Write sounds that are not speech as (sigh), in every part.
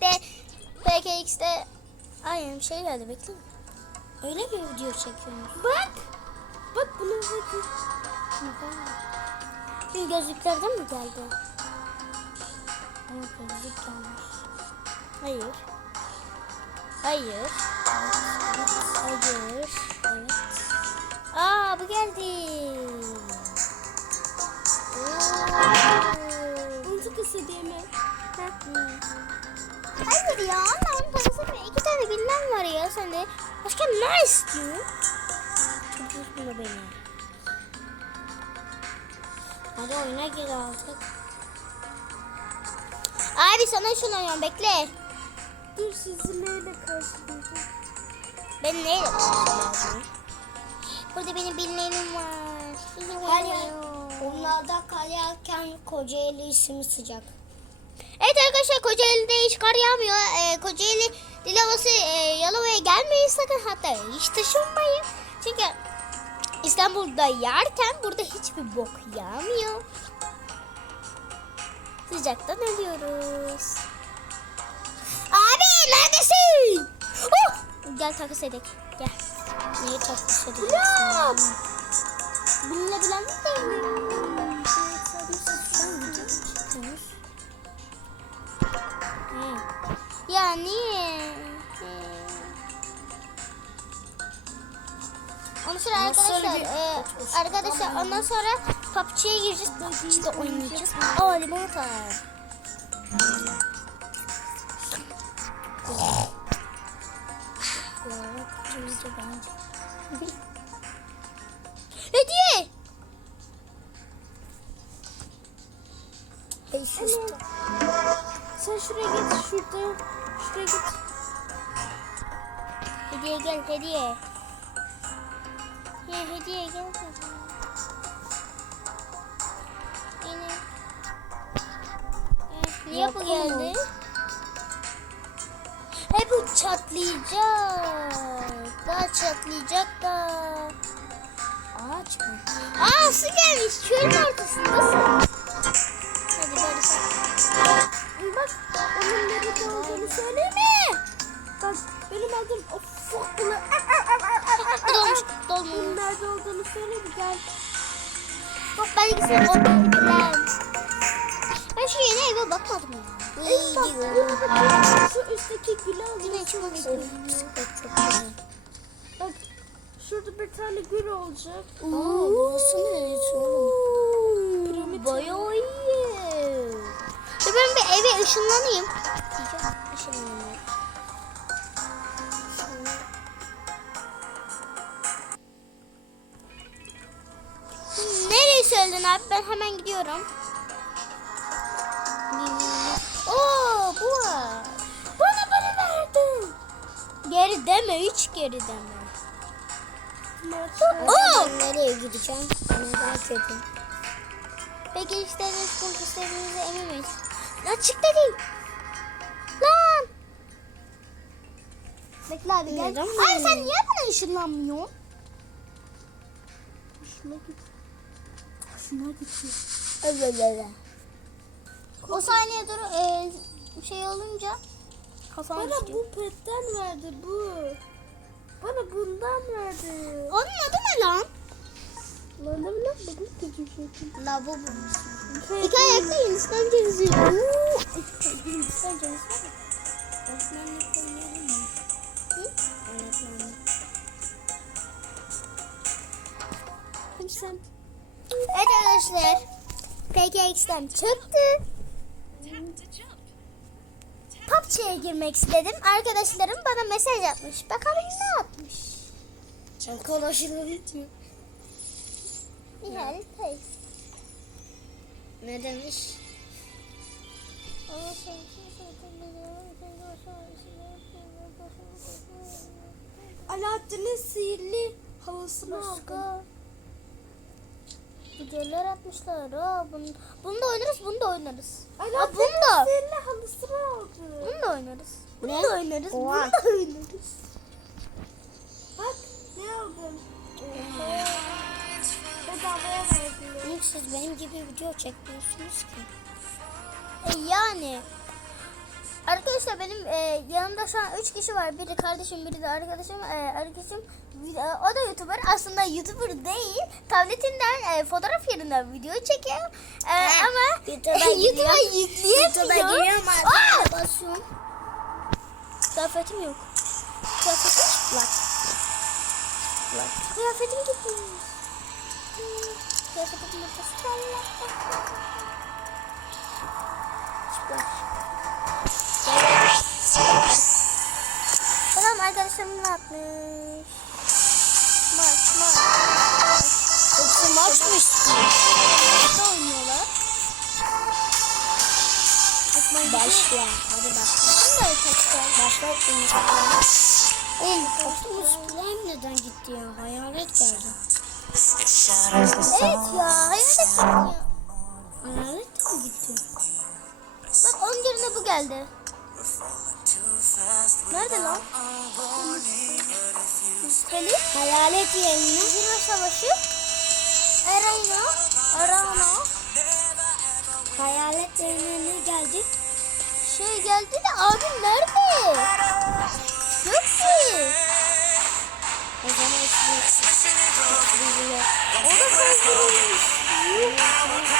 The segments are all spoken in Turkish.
birlikte PKX'de Aynen bir şey geldi bekle. Öyle bir video çekiyormuş. Bak. Bak bunu bakın. Şimdi gözlüklerden mi geldi? Evet gözlük gelmiş. Hayır. Hayır. Hayır. Evet. Aa bu geldi. Onu kısa diye mi? Hayır ya anne onun parası? İki tane bilmem var ya sende. Başka ne istiyor? Çok üzme beni. Hadi oyuna gir artık. Abi sana şunu oynuyorum bekle. Dur sizi neyle karşılayacağım? Ben neyle karşılayacağım? Burada benim bilmem var. Her yer onlarda kar yağarken Kocaeli ismi sıcak. Evet arkadaşlar Kocaeli'de hiç kar yağmıyor. Ee, Kocaeli Dilovası e, Yalova'ya gelmeyin sakın. Hatta hiç taşınmayın. Çünkü İstanbul'da yağarken burada hiçbir bok yağmıyor. Sıcaktan ölüyoruz. Abi neredesin? Oh! Gel takas edelim. Gel. Neyi takas edelim? Bununla bilen mi? Ya niye? Ondan sonra arkadaşlar, e, arkadaşlar ondan sonra PUBG'ye gireceğiz. PUBG'de oynayacağız. Aa limonata. Hediye. Sen şuraya git şurada. Şuraya git. Hediye gel hediye. Ya hediye gel. Yine. Eh, Niye bu geldi? He bu çatlayacak. Daha çatlayacak da. Ağaç mı? Aa su gelmiş. Çölün ortasındasın. Bak onun nerede olduğunu söyleme. Bak benim adım Ufuklu. (laughs) Dolmuş. Bunun Dolmuş. nerede olduğunu söyle bir gel. Bak ben gitsin orada bilen. Ben şu yeni eve bakmadım ya. Bak buradaki şu üstteki gülü Yine alıyorsun. çok güzel. Bak şurada bir tane gül olacak. Aa burası? Piramit. Bayağı iyi. Ben bir eve ışınlanayım. Hmm, Nereye söyledin abi? Ben hemen gidiyorum. Oo bu var. Bana para verdin. Geri deme hiç geri deme. Oo! Nereye gideceğim? Merak ettim. Peki istediğiniz sıkıntı istediğinize emin miyiz? Lan çık dedim. Lan. Bekle abi gel. Neden böyle? sen niye bana ışınlanmıyorsun? Şuna git. Şuna git. Evet evet. O saniye dur e, şey olunca kafam Bana düştü. bu petten verdi bu. Bana bundan verdi. Onun adı ne lan? Lan ne bileyim bugün küçücük. Lavabo. İki ayaklı Hindistan cevizi. Hindistan cevizi? Osmanlık oynayalım mı? Öğretmenlik. Hadi sen. Evet arkadaşlar. PKX'den çıktı. PUBG'ye girmek istedim. Arkadaşlarım bana mesaj atmış. Bakalım ne atmış. Arkadaşlarım diyor. Teyze. Ne demiş? Alaaddin'in sihirli halısını aldım. Videolar atmışlar. Aa, bunu, bunu da oynarız, bunu da oynarız. Aa, bunu da. sihirli halısını aldım. Bunu da oynarız. Bunu Ne? da oynarız. Bunu Oha. da oynarız. Bak ne aldım. Oğlum siz benim gibi video çekmiyorsunuz ki. E yani. Arkadaşlar benim e, yanımda şu an 3 kişi var. Biri kardeşim, biri de arkadaşım. E, arkadaşım e, o da YouTuber. Aslında YouTuber değil. Tabletinden e, fotoğraf yerinden video çekiyor. E, He, ama YouTube'a (laughs) giriyor. yükleyemiyor. YouTube'a giriyorum Aa! artık basıyorum. Kıyafetim yok. Kıyafetim çıplak. Kıyafetim gitmiş. Bakalım arkadaşlarım ne yapmış. Maç maç. maç. Hepsi maçmış. Ne oynuyorlar? Başla. Hadi başla. Bunlar kaçlar. Başla Prime. Oğlum Optimus Prime neden gitti ya? Hayalet geldi. Evet ya. Hayalet gidiyor. Hayalet de mi gitti? Bak onun yerine bu geldi. Nerede lan? Peli? Hayalet yerine. Zirve savaşı. Arana. Arana. Hayalet yerine ne geldi? Şey geldi de abim nerede? Yok ki. O zaman. O da kaldırılmış. Ay bana.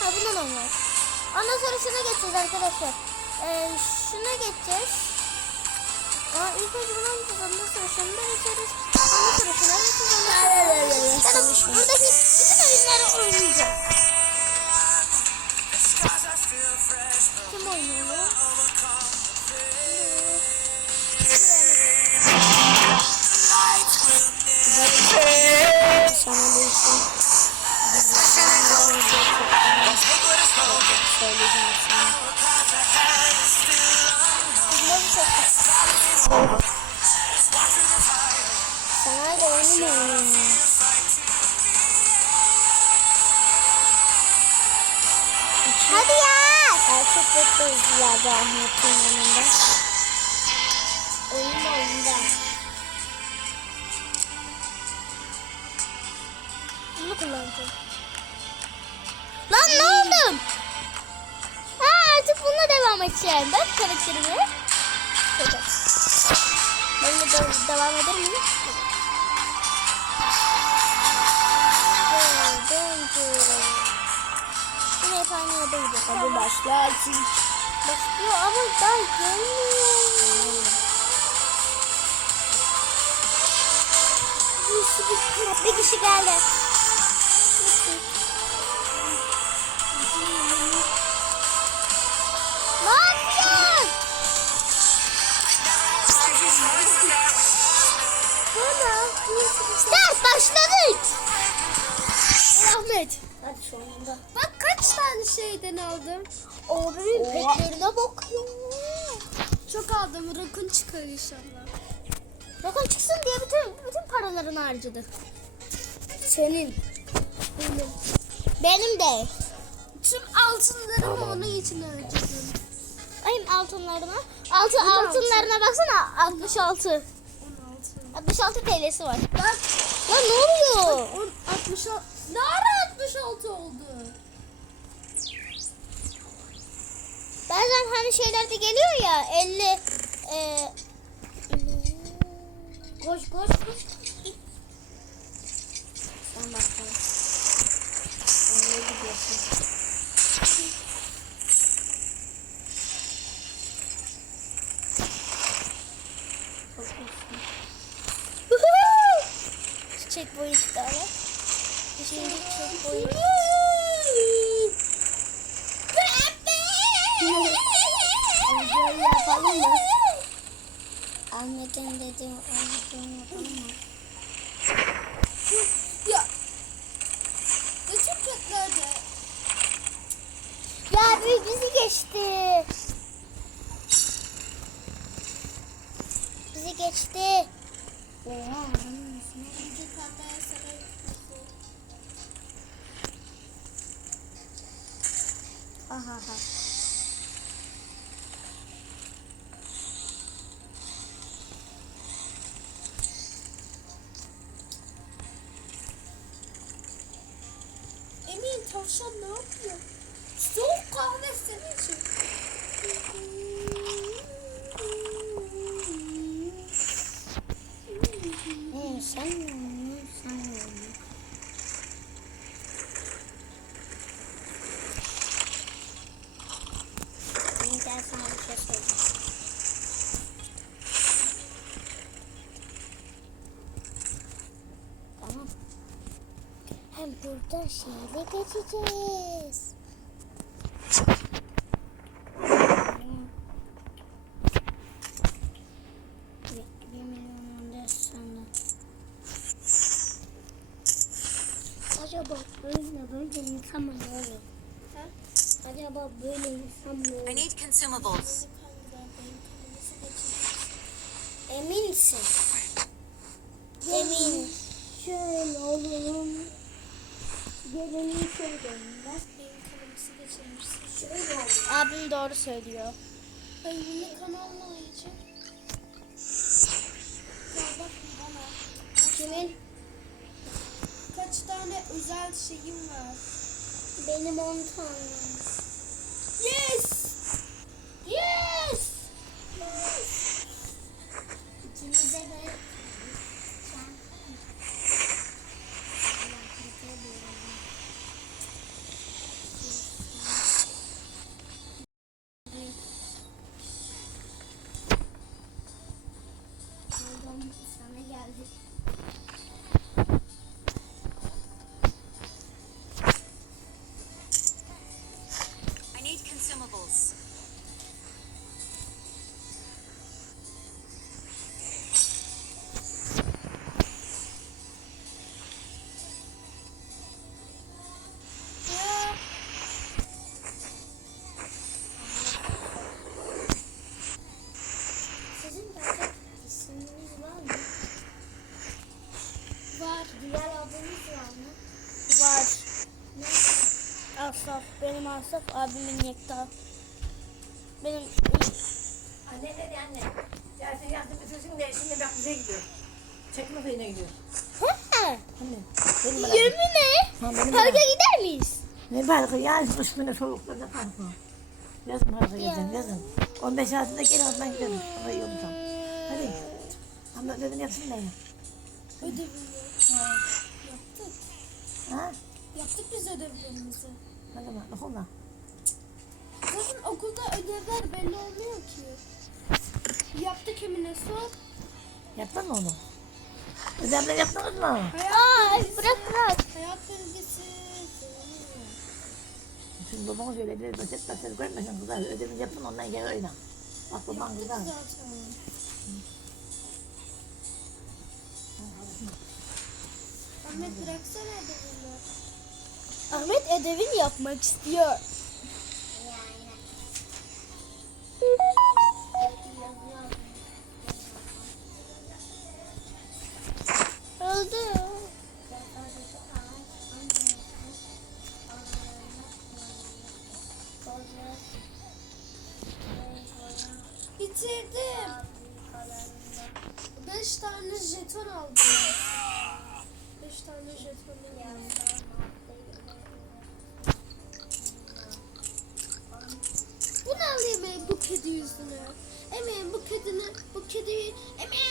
Ha bundan olmaz. Ondan sonra şuna geçeceğiz arkadaşlar. Ee, şuna geçeceğiz. Aa, ilk önce buna geçeceğiz. Ondan sonra şunu da geçeriz. Ondan sonra şuna geçeceğiz. Ondan sonra Yani buradaki oyunları oynayacağız. Hadi ya. Erkek futbolcularda Ahmet'in yanında. Oyun oyunda. Bunu kullanacağım. Lan ne oldu? Ha artık bununla devam edeceğim. Bak karakterime. Şöyle. Ben de de- devam eder miyim? Evet, bence. Yine hep aynı yerde gidiyor. Hadi başla. Başlıyor ama daha gelmiyor. Bir kişi geldi. Start başladık. Ahmet. Hadi sonunda. Bak kaç tane şeyden aldım. Abi petlerine bakıyor. Çok aldım. Rakun çıkar inşallah. Rakun çıksın diye bütün bütün paralarını harcadı. Senin. Benim. Benim de. Tüm altınlarımı onun için harcadım. Ayım altınlarına. Altı altınlarına baksana 66. 16. 66 TL'si var. Bak Lan ne oluyor? 10, 66. Ne ara 66 oldu? Bazen hani şeylerde geliyor ya 50 e, Koş koş koş. Sen başla. Önüne gidiyorsun. checkpoint tane. Şimdi checkpoint. Mı? Ahmet'in dediği yapalım mı? Ya. Bütün petlerde. Ya bir bizi geçti. Bizi geçti. Oha adamın üstüne. İkinci katta saray. Ha ha ha. tavşan ne yapıyor? Soğuk kahve senin için. Ee, sen mi onu, sen mi onu? Ben gel sana bir şey söyleyeyim. Tamam. Hem burada şeyle geçeceğiz. Acaba böyle böyle insan mı oluyor? Acaba böyle insan mı I oluyor? need consumables. Eminsin. Emin. Şöyle olalım. Şöyle. Benim geçirmişsin. Şöyle. Abim doğru söylüyor. Öyle kan olmadığı için. Ya bak bana. Kimin? Kaç tane özel şeyim var. Benim 10 tane. Yes! Yes! İkimize göre. Sana geldi. Asaf. Benim Asaf. Abimin Yekta. Benim Anne dedi anne. Dersin yaptım bitirsin de şimdi bak bize gidiyor. Çekme feyine gidiyor. Ha, Anne. Benim ne? Ha, benim Parka bana. gider miyiz? Ne balığı yaz kış günü soğukta ne parkı. Yazın parka gideceğim yazın. 15 saatinde geri atmak gidelim. Hava iyi tam. Hadi. Ama dedim yapsın da ya. Ödevimi. Yaptık. Ha? Yaptık biz ödevlerimizi. Hadi bak dokunma. Zaten okulda ödevler belli olmuyor ki. Yaptık Emine sor. Yaptın mı onu? Ödevleri yaptınız mı? Hayat Aa, bırak bırak. Hayat bilgisi. Şimdi babama söyledi. Basit basit koymasın kızlar. Ödevini yapın ondan gel oyna. Bak kızar. zaten. Ahmet bıraksana ödevini. Ahmet ödevini yapmak istiyor. Öldü. Bitirdim. Beş tane jeton aldım. Beş tane jeton aldım. Emin bu kedini, bu kedi, Emin, Emin,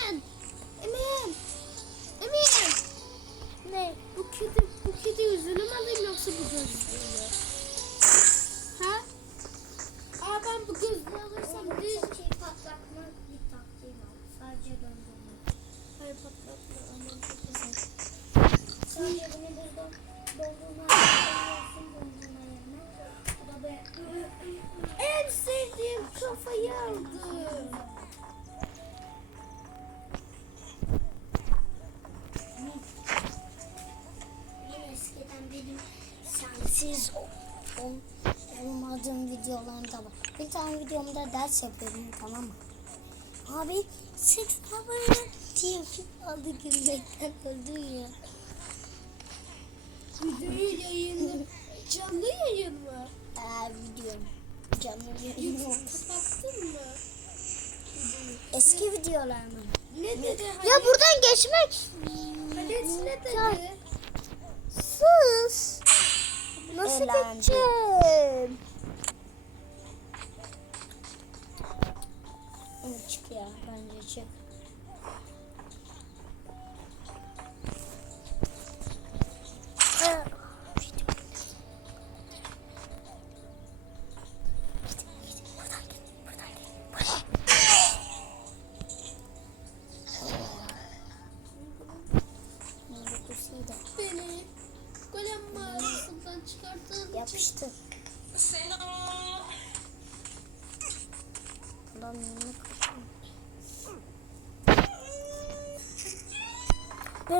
videomda ders yapıyorum tamam mı? Abi seks haberler diye aldı gülmekten öldüm ya. Videoyu yayınlı. Canlı yayın mı? Aa videom. Canlı yayın olmuş. Kapattın mı? Eski videolar mı? Ne dedi? Ya buradan geçmek. Halit ne dedi? Sus. Nasıl Elendi. geçeceğim? Ya bence çık.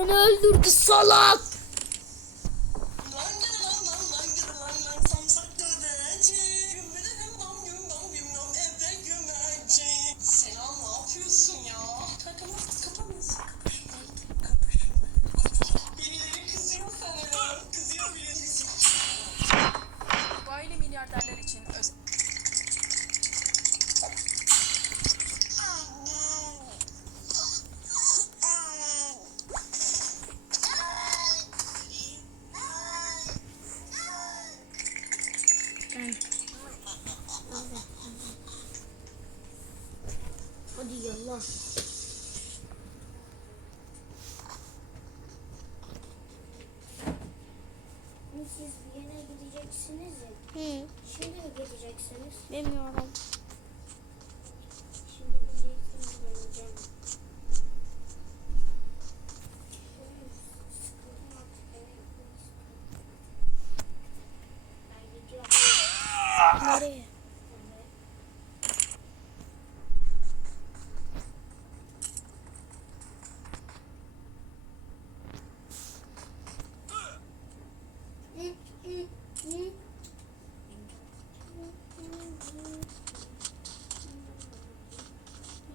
Beni öldürdü salak. Mi gideceksiniz? bilmiyorum. Şimdi gideceksiniz ben gideceğim. Sıkıldım artık, eve gitmek istiyorum. Ben gidiyorum. Nereye?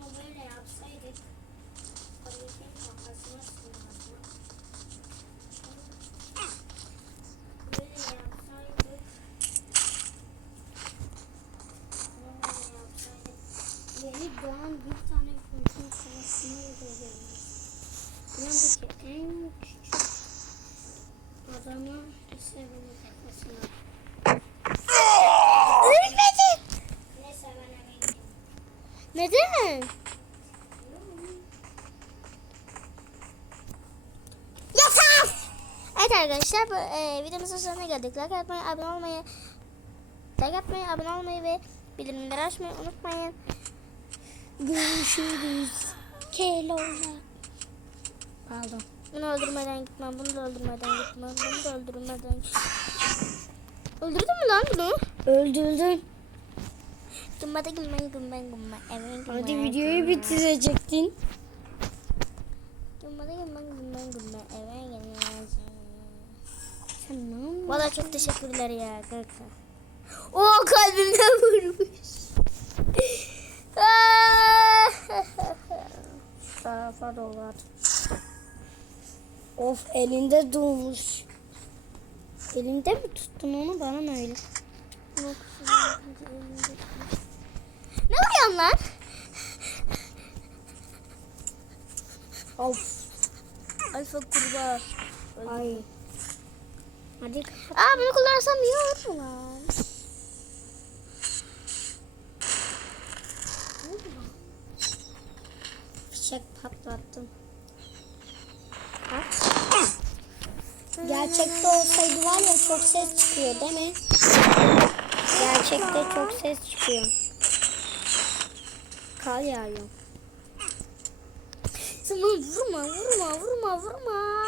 Ama böyle yapsaydık. Polisin kafasına sığmazdı. Böyle yapsaydık. Böyle yapsaydık. Yeni doğan bir tane polisin kafasına yedirebiliriz. Buradaki en küçük adamı sebebi kafasına. Ölmedi. Neyse ben eve gideyim. Neden? Yasak! Evet arkadaşlar bu e, videomuzun sonuna geldik. Like atmayı, abone olmayı, like atmayı, abone olmayı ve bildirimleri açmayı unutmayın. Görüşürüz. Keloğlan. Pardon. Bunu öldürmeden gitmem, bunu da öldürmeden gitmem, bunu da öldürmeden gitmem. Öldürdün mü lan bunu? Öldürdün. Gümbada gümben gümben gümben. Evet gümben. Hadi videoyu bitirecektin. Gümbada gümben gümben gümben. Evet gümben. Tamam. Valla çok teşekkürler ya kanka. O kalbimden (laughs) vurmuş. Şu tarafa dolar. Of elinde durmuş. Elinde mi tuttun onu bana mı öyle? ne vuruyorsun lan? Of. Alfa kurbağa. Ay. Hadi kapat. Aa bunu kullansam iyi olur mu lan? Fişek patlattım. Gerçekte olsaydı var ya çok ses çıkıyor değil mi? Gerçekte çok ses çıkıyor. Kar yağıyor. Tamam vurma vurma vurma vurma.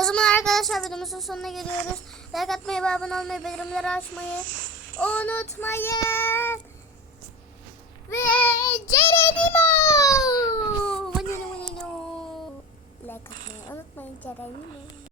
O zaman arkadaşlar videomuzun sonuna geliyoruz. Like atmayı abone olmayı, bildirimleri açmayı unutmayın. Ve Cerenimo! Like atmayı unutmayın Cerenimo.